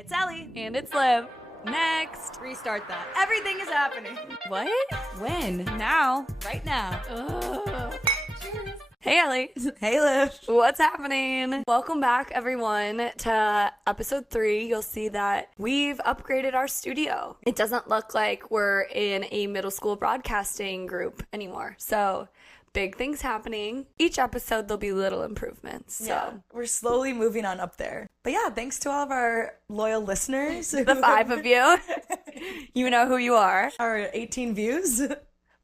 It's Ellie. And it's Liv. Next. Restart that. Everything is happening. What? When? Now. Right now. Ugh. Cheers. Hey, Ellie. Hey, Liv. What's happening? Welcome back, everyone, to episode 3. You'll see that we've upgraded our studio. It doesn't look like we're in a middle school broadcasting group anymore. So, big things happening. Each episode, there'll be little improvements. So. Yeah, we're slowly moving on up there. But yeah, thanks to all of our loyal listeners. The 5 of you. You know who you are. Our 18 views.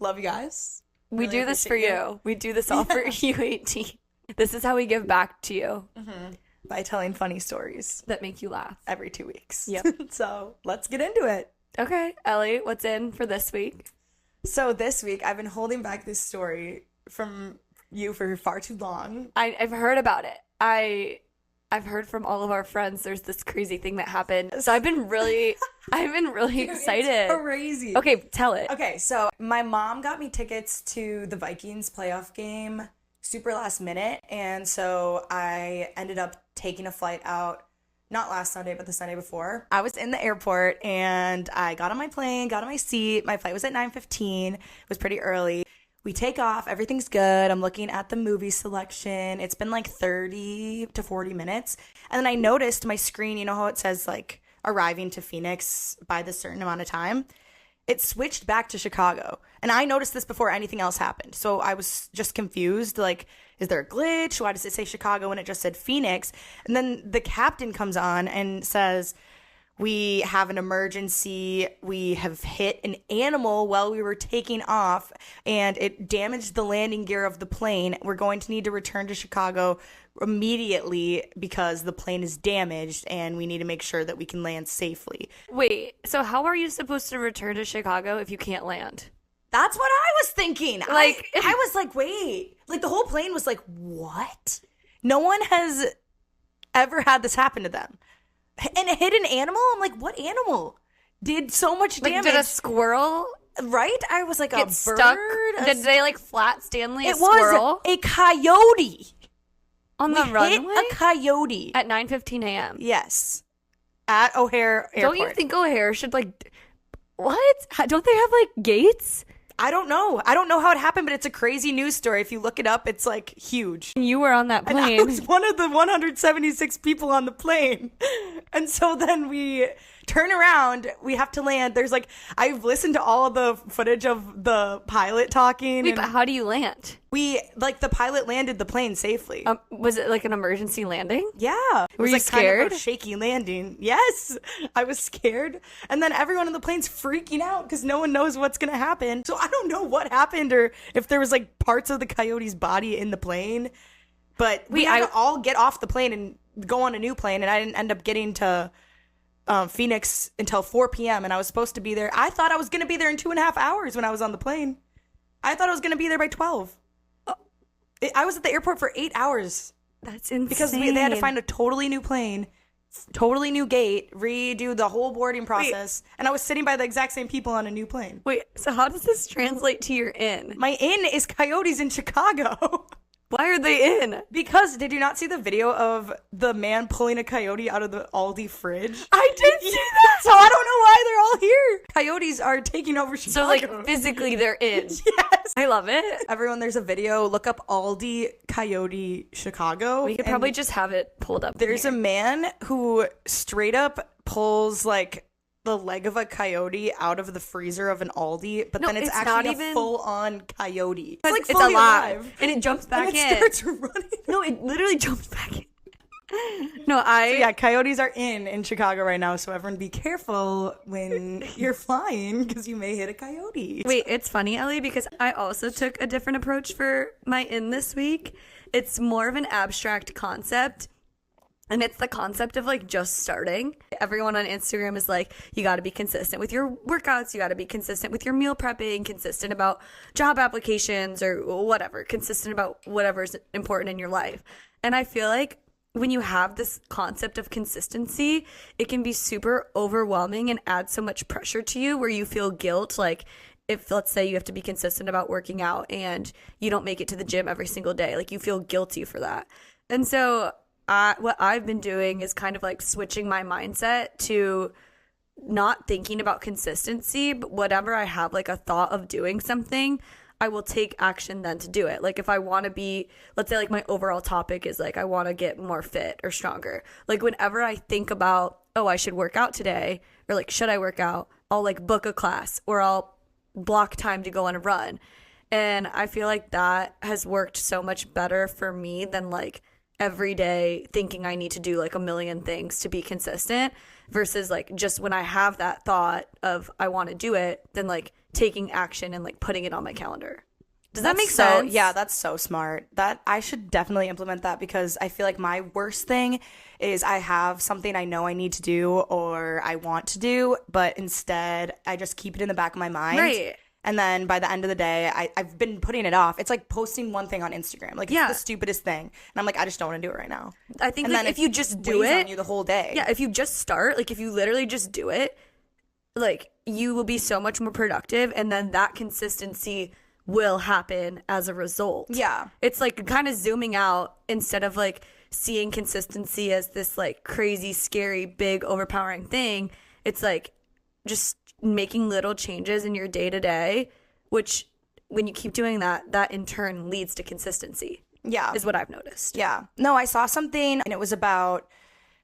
Love you guys. We Really do this for you. We do this all for you, 18. This is how we give back to you. Mm-hmm. By telling funny stories. That make you laugh. Every 2 weeks. Yep. So let's get into it. Okay, Ellie, what's in for this week? So this week, I've been holding back this story from you for far too long. I've heard about it. I've heard from all of our friends there's this crazy thing that happened. So I've been really excited. It's crazy. Okay, tell it. Okay, so my mom got me tickets to the Vikings playoff game super last minute, and so I ended up taking a flight out, not last Sunday, but the Sunday before. I was in the airport, and I got on my plane, got on my seat. My flight was at 9:15. It was pretty early. We take off. Everything's good. I'm looking at the movie selection. It's been like 30 to 40 minutes. And then I noticed my screen, you know how it says like arriving to Phoenix by this certain amount of time? It switched back to Chicago. And I noticed this before anything else happened. So I was just confused. Like, is there a glitch? Why does it say Chicago when it just said Phoenix? And then the captain comes on and says, we have an emergency. We have hit an animal while we were taking off, and it damaged the landing gear of the plane. We're going to need to return to Chicago immediately because the plane is damaged, and we need to make sure that we can land safely. Wait, so how are you supposed to return to Chicago if you can't land? That's what I was thinking. Like, I was like, wait. Like, the whole plane was like, what? No one has ever had this happen to them. And it hit an animal? I'm like, what animal did so much damage? Like, did a squirrel right? I was like, get a stuck? bird? Did they like flat Stanley a it squirrel? was a coyote. On the runway? Hit a coyote. At 9:15 a.m. Yes. At O'Hare Airport. Don't you think O'Hare should like... What? Don't they have like gates? I don't know. I don't know how it happened, but it's a crazy news story. If you look it up, it's like huge. You were on that plane. And I was one of the 176 people on the plane. And so then we turn around. We have to land. There's like, I've listened to all of the footage of the pilot talking. Wait, but how do you land? The pilot landed the plane safely. Was it like an emergency landing? Yeah. It Were was you like scared? kind of a shaky landing. Yes. I was scared. And then everyone on the plane's freaking out because no one knows what's going to happen. So I don't know what happened or if there was like parts of the coyote's body in the plane. But we had to all get off the plane and go on a new plane. And I didn't end up getting to Phoenix until 4 p.m. And I was supposed to be there. I thought I was going to be there in 2.5 hours when I was on the plane. I thought I was going to be there by 12. I was at the airport for 8 hours. That's insane. Because they had to find a totally new plane, totally new gate, redo the whole boarding process. Wait. And I was sitting by the exact same people on a new plane. Wait, so how does this translate to your inn? My inn is coyotes in Chicago. Why are they in? Because did you not see the video of the man pulling a coyote out of the Aldi fridge? I did see that. So I don't know why they're all here. Coyotes are taking over Chicago. So like physically they're in. Yes. I love it. Everyone, there's a video. Look up Aldi Coyote Chicago. We could probably just have it pulled up. There's a man who straight up pulls like the leg of a coyote out of the freezer of an Aldi, but then it's actually not even a full-on coyote. It's like it's alive. And it jumps back and in. It starts running. No, it literally jumps back in. So coyotes are in Chicago right now, so everyone be careful when you're flying because you may hit a coyote. Wait, it's funny, Ellie, because I also took a different approach for my inn this week. It's more of an abstract concept. And it's the concept of like just starting. Everyone on Instagram is like, you got to be consistent with your workouts. You got to be consistent with your meal prepping, consistent about job applications or whatever, consistent about whatever's important in your life. And I feel like when you have this concept of consistency, it can be super overwhelming and add so much pressure to you where you feel guilt. Like if, let's say, you have to be consistent about working out and you don't make it to the gym every single day, like you feel guilty for that. And so what I've been doing is kind of like switching my mindset to not thinking about consistency, but whatever I have like a thought of doing something, I will take action then to do it. Like if I want to be, let's say like my overall topic is like I want to get more fit or stronger. Like whenever I think about, oh, I should work out today, or like should I work out, I'll like book a class or I'll block time to go on a run. And I feel like that has worked so much better for me than like every day thinking I need to do like a million things to be consistent, versus like just when I have that thought of I want to do it, then like taking action and like putting it on my calendar. Does that make sense? Yeah, that's so smart. That I should definitely implement that, because I feel like my worst thing is I have something I know I need to do or I want to do, but instead I just keep it in the back of my mind. Right. And then by the end of the day, I've been putting it off. It's like posting one thing on Instagram. Like, it's the stupidest thing. And I'm like, I just don't want to do it right now. I think and like then if you just do it, on you the whole day. Yeah, if you just start, like if you literally just do it, like you will be so much more productive, and then that consistency will happen as a result. Yeah. It's like kind of zooming out instead of like seeing consistency as this like crazy, scary, big, overpowering thing. It's like just making little changes in your day to day, which when you keep doing that, that in turn leads to consistency. Yeah. Is what I've noticed. Yeah. No, I saw something and it was about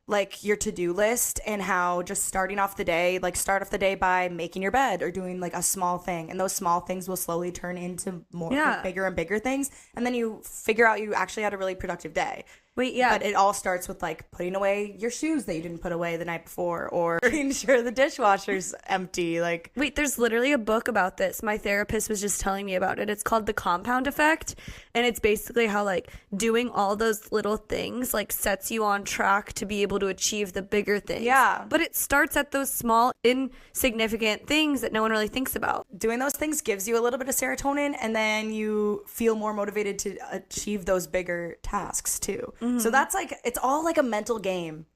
like your to-do list and how just starting off the day, like start off the day by making your bed or doing like a small thing. And those small things will slowly turn into more like, bigger and bigger things. And then you figure out you actually had a really productive day. Wait, yeah. But it all starts with like putting away your shoes that you didn't put away the night before, or making sure the dishwasher's empty. Like, wait, there's literally a book about this. My therapist was just telling me about it. It's called The Compound Effect. And it's basically how like doing all those little things like sets you on track to be able to achieve the bigger things. Yeah. But it starts at those small, insignificant things that no one really thinks about. Doing those things gives you a little bit of serotonin, and then you feel more motivated to achieve those bigger tasks too. Mm-hmm. So that's like, it's all like a mental game.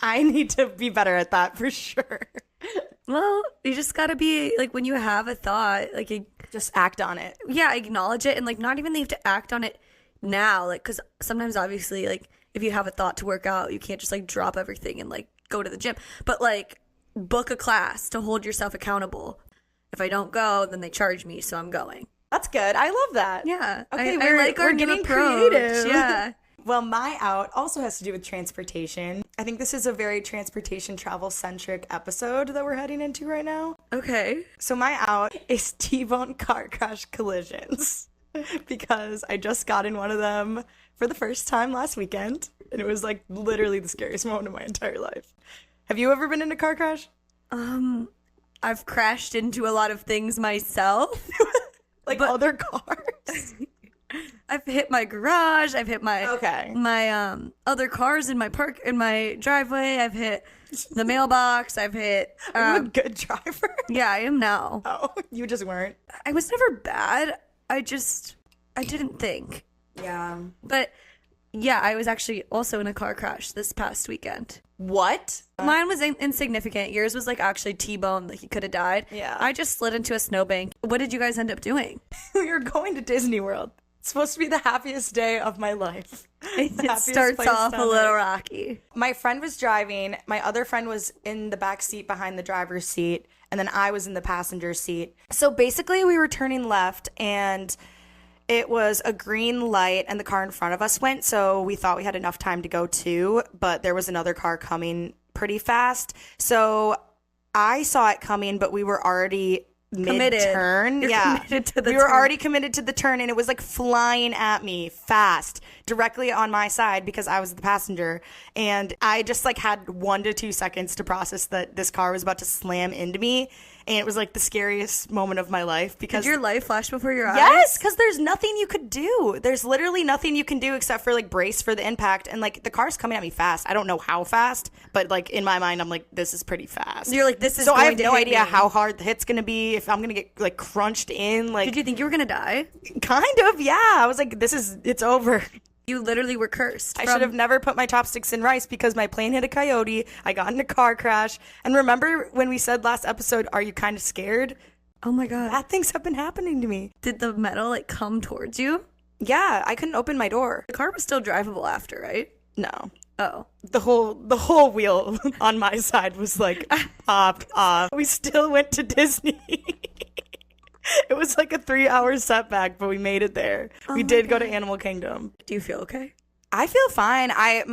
I need to be better at that for sure. Well, you just gotta be like, when you have a thought, like you just act on it. Yeah, acknowledge it, and like not even have to act on it now, like because sometimes obviously like if you have a thought to work out, you can't just like drop everything and like go to the gym, but like book a class to hold yourself accountable. If I don't go, then they charge me, so I'm going. That's good. I love that. Yeah. Okay, I like our new approach. Creative. Yeah. Well, my out also has to do with transportation. I think this is a very transportation travel-centric episode that we're heading into right now. Okay. So my out is T-bone car crash collisions, because I just got in one of them for the first time last weekend, and it was like literally the scariest moment of my entire life. Have you ever been in a car crash? I've crashed into a lot of things myself. Like other cars? I've hit my garage. I've hit my other cars in my driveway. I've hit the mailbox. I've hit. Are you a good driver? Yeah, I am now. Oh, you just weren't. I was never bad. I didn't think. Yeah. But yeah, I was actually also in a car crash this past weekend. What? Mine was insignificant. Yours was like actually T-bone, like you could have died. Yeah. I just slid into a snowbank. What did you guys end up doing? We were going to Disney World. It's supposed to be the happiest day of my life. It starts off a little rocky. My friend was driving. My other friend was in the back seat behind the driver's seat. And then I was in the passenger seat. So basically we were turning left and it was a green light and the car in front of us went. So we thought we had enough time to go too. But there was another car coming pretty fast. So I saw it coming, but we were already mid-turn. Committed to the we were already committed to the turn, and it was like flying at me fast directly on my side because I was the passenger, and I just like had 1 to 2 seconds to process that this car was about to slam into me. And it was like the scariest moment of my life because... Did your life flash before your eyes? Yes, because there's nothing you could do. There's literally nothing you can do except for like brace for the impact. And like the car's coming at me fast. I don't know how fast, but like in my mind, I'm like, this is pretty fast. You're like, this is so going I have to no hit idea me. how hard the hit's going to be, if I'm going to get like crunched in. Like, did you think you were going to die? Kind of, yeah. I was like, it's over. You literally were cursed. I should have never put my chopsticks in rice because my plane hit a coyote. I got in a car crash. And remember when we said last episode, are you kind of scared? Oh my God. Bad things have been happening to me. Did the metal like come towards you? Yeah, I couldn't open my door. The car was still drivable after, right? No. Oh. The whole wheel on my side was like popped off. We still went to Disney. It was like a 3-hour setback, but we made it there. We did go to Animal Kingdom. Do you feel okay? I feel fine. I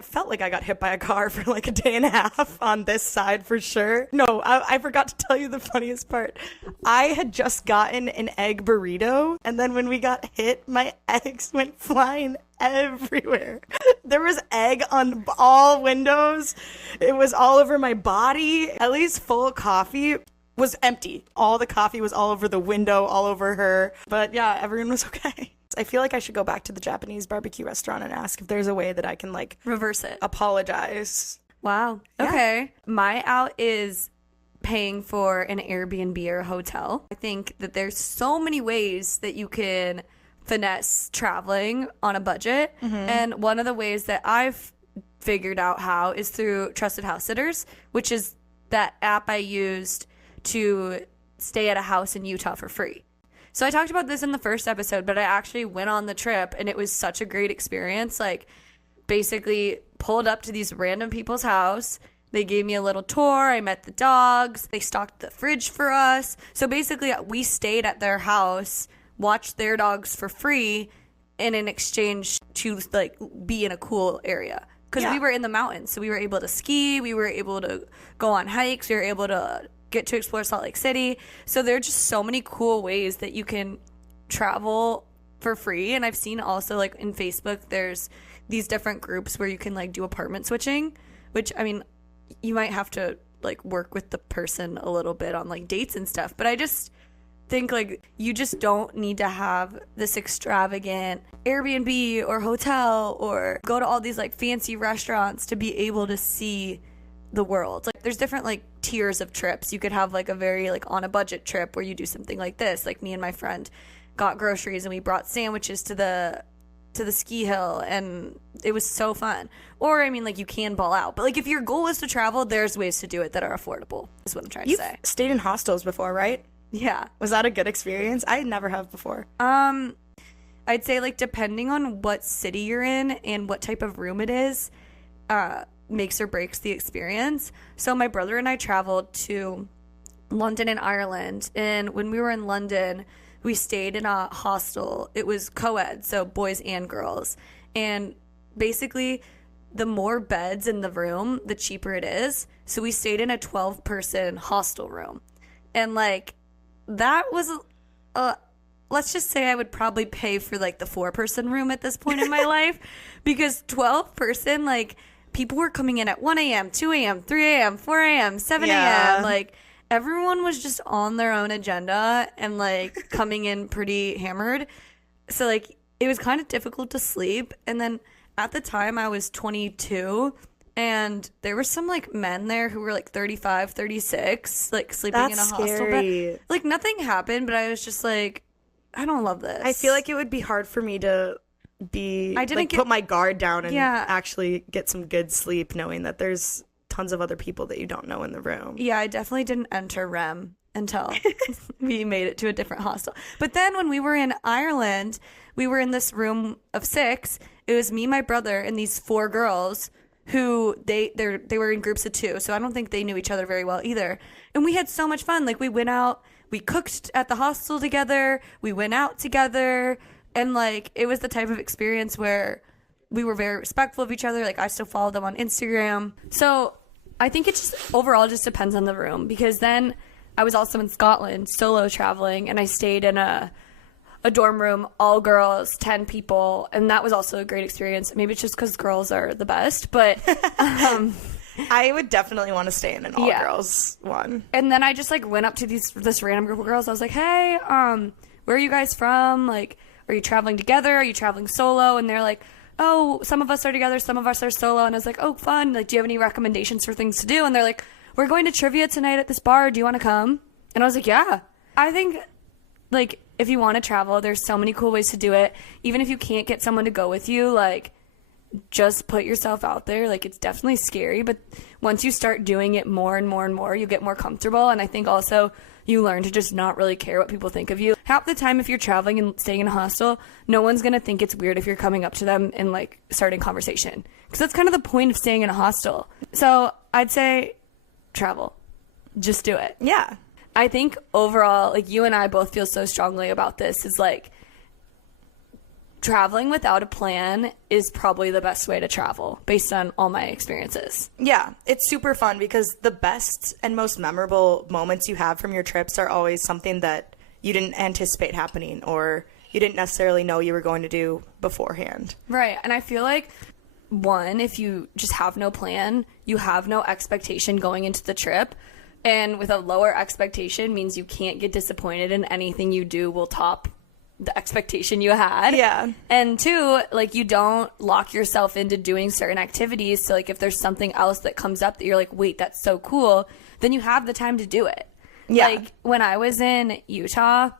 felt like I got hit by a car for like a day and a half on this side for sure. No, I forgot to tell you the funniest part. I had just gotten an egg burrito, and then when we got hit, my eggs went flying everywhere. There was egg on all windows. It was all over my body. Ellie's full coffee was empty. All the coffee was all over the window, all over her. But yeah, everyone was okay. I feel like I should go back to the Japanese barbecue restaurant and ask if there's a way that I can like reverse it. Apologize. Wow. Yeah. Okay. My out is paying for an Airbnb or a hotel. I think that there's so many ways that you can finesse traveling on a budget. Mm-hmm. And one of the ways that I've figured out how is through Trusted House Sitters, which is that app I used to stay at a house in Utah for free. So I talked about this in the first episode, but I actually went on the trip and it was such a great experience. Like, basically pulled up to these random people's house. They gave me a little tour. I met the dogs. They stocked the fridge for us. So basically we stayed at their house, watched their dogs for free, and in exchange to like be in a cool area. Because we were in the mountains. So we were able to ski. We were able to go on hikes. We were able to get to explore Salt Lake City. So there are just so many cool ways that you can travel for free. And I've seen also like in Facebook, there's these different groups where you can like do apartment switching, which I mean, you might have to like work with the person a little bit on like dates and stuff. But I just think like you just don't need to have this extravagant Airbnb or hotel or go to all these like fancy restaurants to be able to see the world. Like there's different like tiers of trips. You could have like a very like on a budget trip where you do something like this. Like me and my friend got groceries and we brought sandwiches to the ski hill and it was so fun. Or I mean like you can ball out. But like if your goal is to travel, there's ways to do it that are affordable. Is what I'm trying to say. You've stayed in hostels before, right? Yeah. Was that a good experience? I never have before. I'd say like depending on what city you're in and what type of room it is, makes or breaks the experience. So my brother and I traveled to London and Ireland, and when we were in London we stayed in a hostel. It was co-ed, so boys and girls, and basically the more beds in the room the cheaper it is. So we stayed in a 12-person hostel room, and like that was let's just say I would probably pay for like the 4-person room at this point in my life, because 12-person, like people were coming in at 1 a.m., 2 a.m., 3 a.m., 4 a.m., 7 a.m. Like, everyone was just on their own agenda and, like, coming in pretty hammered. So, like, it was kind of difficult to sleep. And then at the time, I was 22, and there were some, like, men there who were, like, 35, 36, like, sleeping in a hostel bed. Like, nothing happened, but I was just like, I don't love this. I feel like it would be hard for me to put my guard down and actually get some good sleep knowing that there's tons of other people that you don't know in the room. Yeah, I definitely didn't enter REM until we made it to a different hostel. But then when we were in Ireland, we were in this room of 6. It was me, my brother, and these 4 girls who they were in groups of 2. So I don't think they knew each other very well either. And we had so much fun. Like we went out, we cooked at the hostel together, we went out together. And, like, it was the type of experience where we were very respectful of each other. Like, I still follow them on Instagram. So, I think it just, overall, just depends on the room. Because then I was also in Scotland, solo traveling, and I stayed in a dorm room, all girls, 10 people. And that was also a great experience. Maybe it's just because girls are the best. But, I would definitely want to stay in an all-girls one. And then I just, like, went up to this random group of girls. I was like, hey, where are you guys from? Like, are you traveling together? Are you traveling solo? And they're like, oh, some of us are together, some of us are solo. And I was like, oh, fun. Like, do you have any recommendations for things to do? And they're like, we're going to trivia tonight at this bar. Do you want to come? And I was like, yeah. I think, like, if you want to travel, there's so many cool ways to do it. Even if you can't get someone to go with you, like, just put yourself out there. Like, it's definitely scary, but once you start doing it more and more and more, you get more comfortable. And I think also you learn to just not really care what people think of you. Half the time, if you're traveling and staying in a hostel, no one's going to think it's weird if you're coming up to them and, like, starting conversation. Because that's kind of the point of staying in a hostel. So I'd say travel. Just do it. Yeah. I think overall, like, you and I both feel so strongly about this, is, like, traveling without a plan is probably the best way to travel based on all my experiences. Yeah, it's super fun because the best and most memorable moments you have from your trips are always something that you didn't anticipate happening or you didn't necessarily know you were going to do beforehand. Right. And I feel like, one, if you just have no plan, you have no expectation going into the trip. And with a lower expectation means you can't get disappointed and anything you do will top the expectation you had. Yeah. And two, like, you don't lock yourself into doing certain activities. So, like, if there's something else that comes up that you're like, wait, that's so cool, then you have the time to do it. Yeah. Like, when I was in Utah,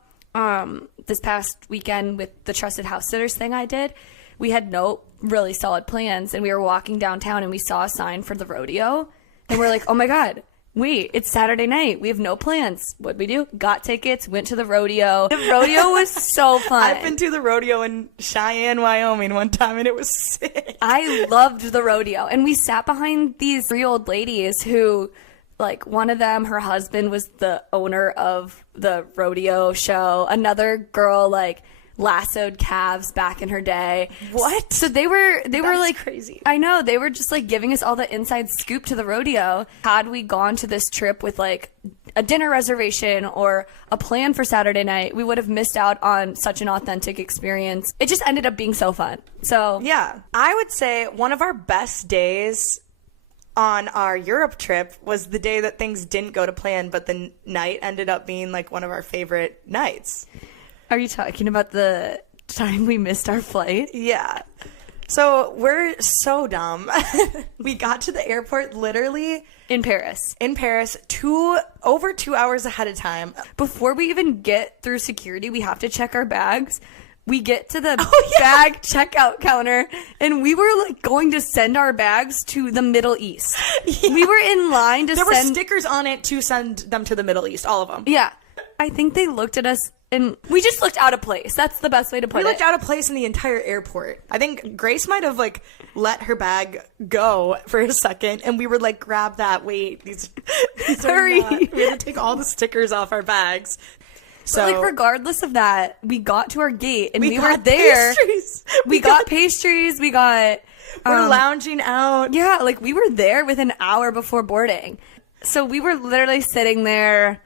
this past weekend with the Trusted House Sitters thing I did, we had no really solid plans. And we were walking downtown and we saw a sign for the rodeo. And we're like, oh my God, wait, it's Saturday night. We have no plans. What'd we do? Got tickets, went to the rodeo. The rodeo was so fun. I've been to the rodeo in Cheyenne, Wyoming one time, and it was sick. I loved the rodeo. And we sat behind these 3 old ladies who, like, one of them, her husband was the owner of the rodeo show. Another girl, like, lassoed calves back in her day. What? So they were like crazy. I know, they were just like giving us all the inside scoop to the rodeo. Had we gone to this trip with like a dinner reservation or a plan for Saturday night, we would have missed out on such an authentic experience. It just ended up being so fun. So yeah, I would say one of our best days on our Europe trip was the day that things didn't go to plan, but the night ended up being like one of our favorite nights. Are you talking about the time we missed our flight? Yeah. So we're so dumb. We got to the airport literally in Paris over 2 hours ahead of time. Before we even get through security, we have to check our bags. We get to the yeah. bag checkout counter, and we were like going to send our bags to the Middle East. Yeah. We were in line to There were stickers on it to send them to the Middle East, all of them. Yeah. I think they looked at us and we just looked out of place. That's the best way to put it. We looked out of place in the entire airport. I think Grace might have like let her bag go for a second, and we were like, grab that, wait, these hurry. We had to take all the stickers off our bags. So, but like, regardless of that, we got to our gate and we were got there. Pastries. We got pastries. We got. We're lounging out. Yeah, like we were there with an hour before boarding. So we were literally sitting there.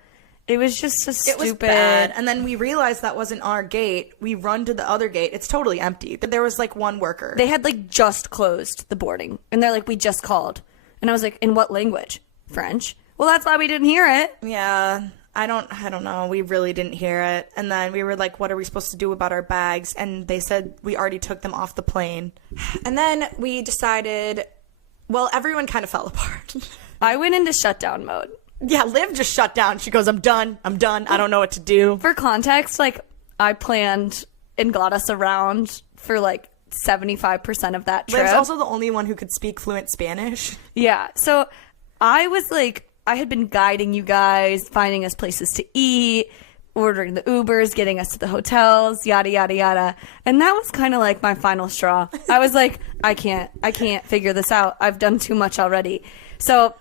It was just so stupid. It was bad. And then we realized that wasn't our gate. We run to the other gate. It's totally empty. There was like one worker. They had like just closed the boarding. And they're like, we just called. And I was like, in what language? French? Well, that's why we didn't hear it. Yeah. I don't know. We really didn't hear it. And then we were like, what are we supposed to do about our bags? And they said we already took them off the plane. And then we decided, well, everyone kind of fell apart. I went into shutdown mode. Yeah, Liv just shut down. She goes, I'm done. I don't know what to do. For context, like, I planned and got us around for like 75% of that trip. Liv's also the only one who could speak fluent Spanish. Yeah. So I was like, I had been guiding you guys, finding us places to eat, ordering the Ubers, getting us to the hotels, yada, yada, yada. And that was kind of like my final straw. I was like, I can't figure this out. I've done too much already. So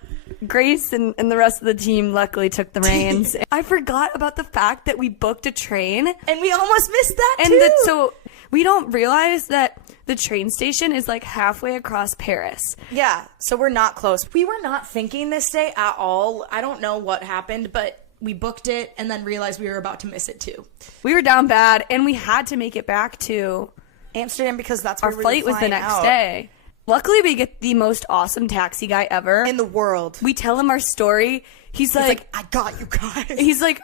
Grace and the rest of the team luckily took the reins. I forgot about the fact that we booked a train. And we almost missed that, and too. So we don't realize that the train station is like halfway across Paris. Yeah, so we're not close. We were not thinking this day at all. I don't know what happened, but we booked it and then realized we were about to miss it, too. We were down bad, and we had to make it back to Amsterdam because that's where our flight was the next day. Luckily, we get the most awesome taxi guy ever. In the world. We tell him our story. He's like, I got you guys. He's like,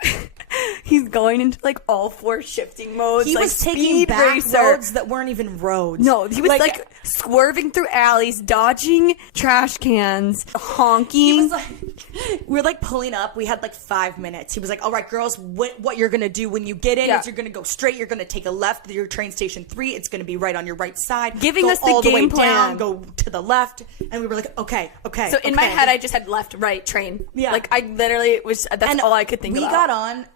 he's going into like all 4 shifting modes. He like was taking back racer. roads that weren't even roads. No, he was like swerving through alleys, dodging trash cans, honking. He was like, we were like pulling up. We had like 5 minutes. He was like, all right, girls, what you're going to do when you get in is you're going to go straight. You're going to take a left to your train station 3. It's going to be right on your right side. Giving go us the all game the way plan. down, go to the left. And we were like, okay. So in my head, I just had left, right, train. Yeah. Like I literally that's all I could think about. We got on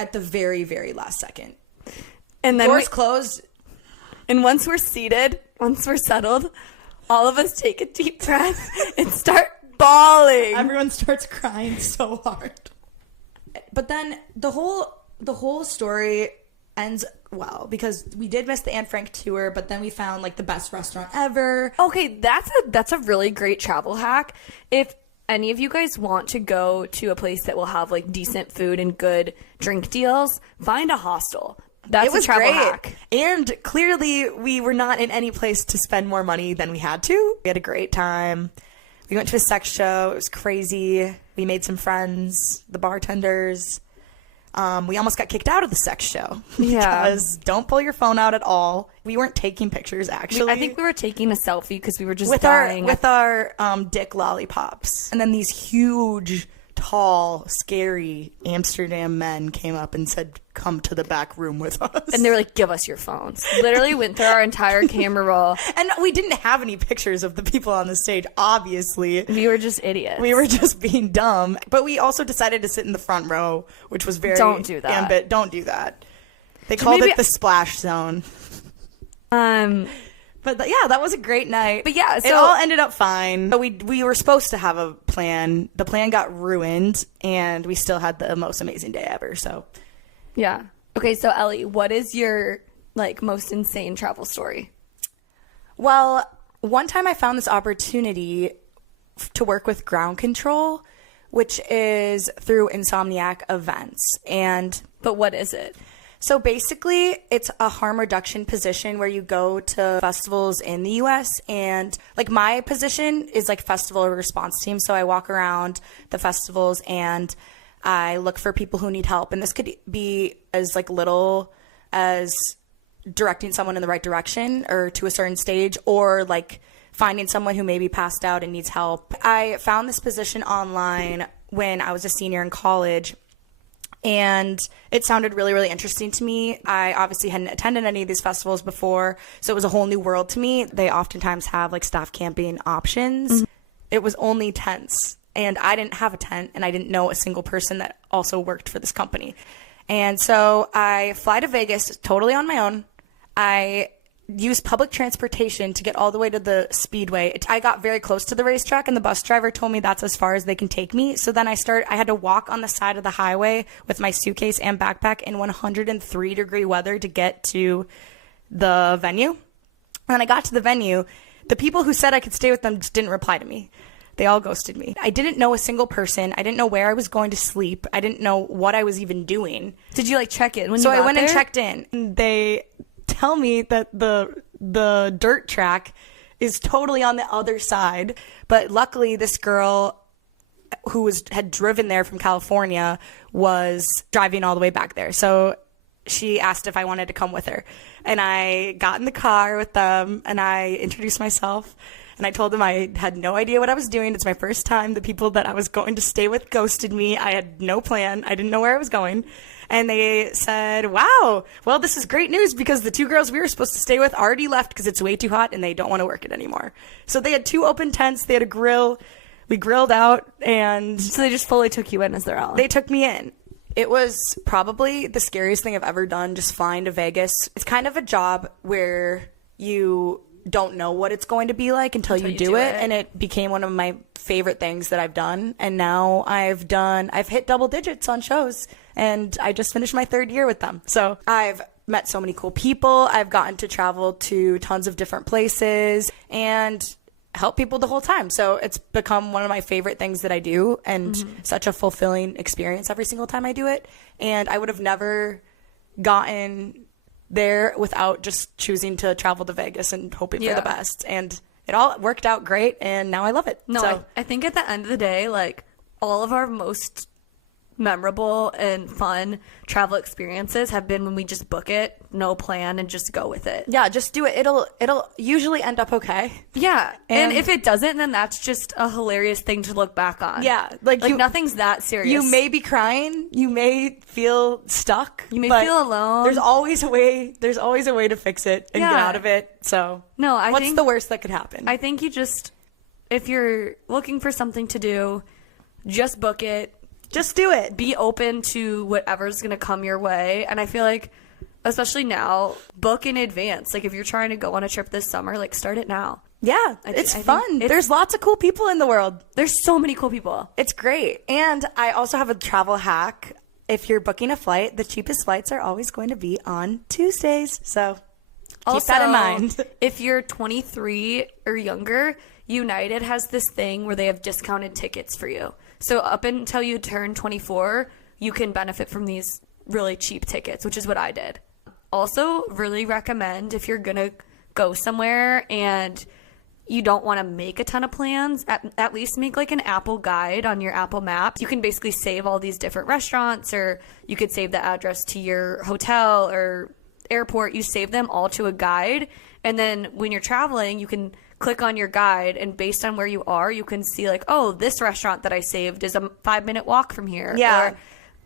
at the very, very last second. And then doors closed. And once we're seated, once we're settled, all of us take a deep breath and start bawling. Everyone starts crying so hard. But then the whole story ends well because we did miss the Anne Frank tour, but then we found like the best restaurant ever. Okay, that's a really great travel hack. If any of you guys want to go to a place that will have like decent food and good drink deals, find a hostel. That's a travel hack. And clearly we were not in any place to spend more money than we had to. We had a great time. We went to a sex show. It was crazy. We made some friends, the bartenders. We almost got kicked out of the sex show. Yeah. Because don't pull your phone out at all. We weren't taking pictures, actually. I think we were taking a selfie because we were just with dying. our dick lollipops. And then these huge, tall, scary Amsterdam men came up and said, come to the back room with us. And they were like, give us your phones. Literally went through our entire camera roll. And we didn't have any pictures of the people on the stage, obviously. We were just idiots. We were just being dumb. But we also decided to sit in the front row, which was very... Don't do that. Don't do that. They called it the splash zone. But yeah, that was a great night. But yeah, so it all ended up fine. But we were supposed to have a plan. The plan got ruined, and we still had the most amazing day ever. So yeah. Okay, so Ellie, what is your like most insane travel story? Well, one time I found this opportunity to work with ground control, which is through Insomniac events. But what is it? So basically, it's a harm reduction position where you go to festivals in the U.S. and like my position is like festival response team. So I walk around the festivals and I look for people who need help. And this could be as like little as directing someone in the right direction or to a certain stage, or like finding someone who maybe passed out and needs help. I found this position online when I was a senior in college. And it sounded really, really interesting to me. I obviously hadn't attended any of these festivals before, so it was a whole new world to me. They oftentimes have like staff camping options. Mm-hmm. It was only tents, and I didn't have a tent, and I didn't know a single person that also worked for this company. And so I fly to Vegas totally on my own. I used public transportation to get all the way to the speedway. I got very close to the racetrack, and the bus driver told me that's as far as they can take me. So then I had to walk on the side of the highway with my suitcase and backpack in 103-degree weather to get to the venue. And then I got to the venue. The people who said I could stay with them just didn't reply to me. They all ghosted me. I didn't know a single person. I didn't know where I was going to sleep. I didn't know what I was even doing. Did you like check in when you got there? So I went and checked in. And they tell me that the dirt track is totally on the other side, but luckily this girl who had driven there from California was driving all the way back there, so she asked if I wanted to come with her, and I got in the car with them and I introduced myself and I told them I had no idea what I was doing. It's my first time. The people that I was going to stay with ghosted me. I had no plan. I didn't know where I was going. And they said, wow, well, this is great news because the two girls we were supposed to stay with already left because it's way too hot and they don't want to work it anymore. So they had 2 open tents. They had a grill. We grilled out, and so they just fully took you in as their ally. They took me in. It was probably the scariest thing I've ever done, just flying to Vegas. It's kind of a job where you don't know what it's going to be like until you do it. And it became one of my favorite things that I've done. And now I've hit double digits on shows, and I just finished my 3rd year with them. So I've met so many cool people. I've gotten to travel to tons of different places and help people the whole time. So it's become one of my favorite things that I do, and such a fulfilling experience every single time I do it. And I would have never gotten there without just choosing to travel to Vegas and hoping for the best. And it all worked out great, and now I love it. No, so I think at the end of the day, like, all of our most memorable and fun travel experiences have been when we just book it no plan and just go with it. Yeah, just do it. It'll usually end up okay. Yeah. And if it doesn't, then that's just a hilarious thing to look back on. Yeah. Like nothing's that serious. You may be crying. You may feel stuck. You may feel alone. There's always a way to fix it and get out of it. So no, what's the worst that could happen? I think you just, if you're looking for something to do, just book it. Just do it. Be open to whatever's going to come your way. And I feel like, especially now, book in advance. Like, if you're trying to go on a trip this summer, like, start it now. Yeah, it's fun. There's lots of cool people in the world. There's so many cool people. It's great. And I also have a travel hack. If you're booking a flight, the cheapest flights are always going to be on Tuesdays. So keep that in mind. If you're 23 or younger, United has this thing where they have discounted tickets for you. So up until you turn 24, you can benefit from these really cheap tickets, which is what I did. Also, really recommend if you're going to go somewhere and you don't want to make a ton of plans, at least make like an Apple guide on your Apple Maps. You can basically save all these different restaurants, or you could save the address to your hotel or airport. You save them all to a guide. And then when you're traveling, you can click on your guide, and based on where you are, you can see like, oh, this restaurant that I saved is a 5-minute walk from here. Yeah.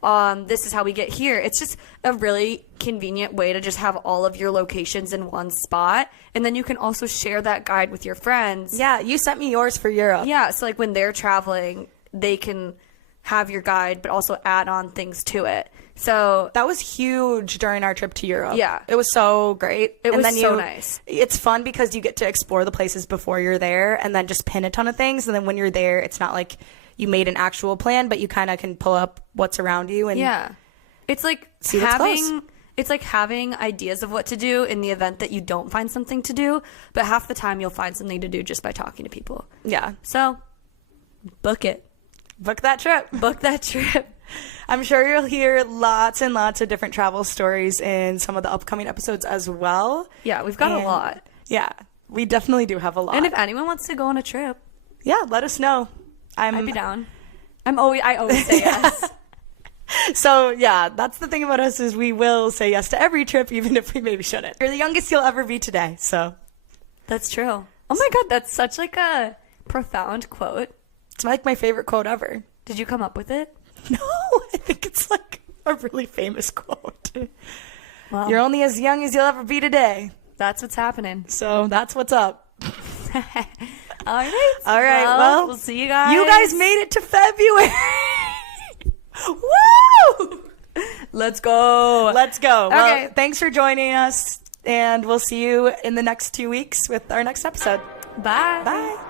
Or this is how we get here. It's just a really convenient way to just have all of your locations in one spot. And then you can also share that guide with your friends. Yeah, you sent me yours for Europe. Yeah, so like when they're traveling, they can have your guide, but also add on things to it. So that was huge during our trip to Europe. Yeah. It was so great. It was so nice. It's fun because you get to explore the places before you're there and then just pin a ton of things. And then when you're there, it's not like you made an actual plan, but you kind of can pull up what's around you. And yeah. It's like having ideas of what to do in the event that you don't find something to do. But half the time you'll find something to do just by talking to people. Yeah. So book it. Book that trip. Book that trip. I'm sure you'll hear lots and lots of different travel stories in some of the upcoming episodes as well. Yeah, we've got a lot. Yeah, we definitely do have a lot. And if anyone wants to go on a trip, yeah, let us know. I'd be down. I always say yes. So yeah, that's the thing about us, is we will say yes to every trip, even if we maybe shouldn't. You're the youngest you'll ever be today, so. That's true. Oh my God, that's such like a profound quote. It's like my favorite quote ever. Did you come up with it? No, I think it's like a really famous quote. Well, you're only as young as you'll ever be today. That's what's happening. So that's what's up. All right. Well, we'll see you guys. You guys made it to February. Woo! Let's go. Okay. Well, thanks for joining us, and we'll see you in the next 2 weeks with our next episode. Bye. Bye.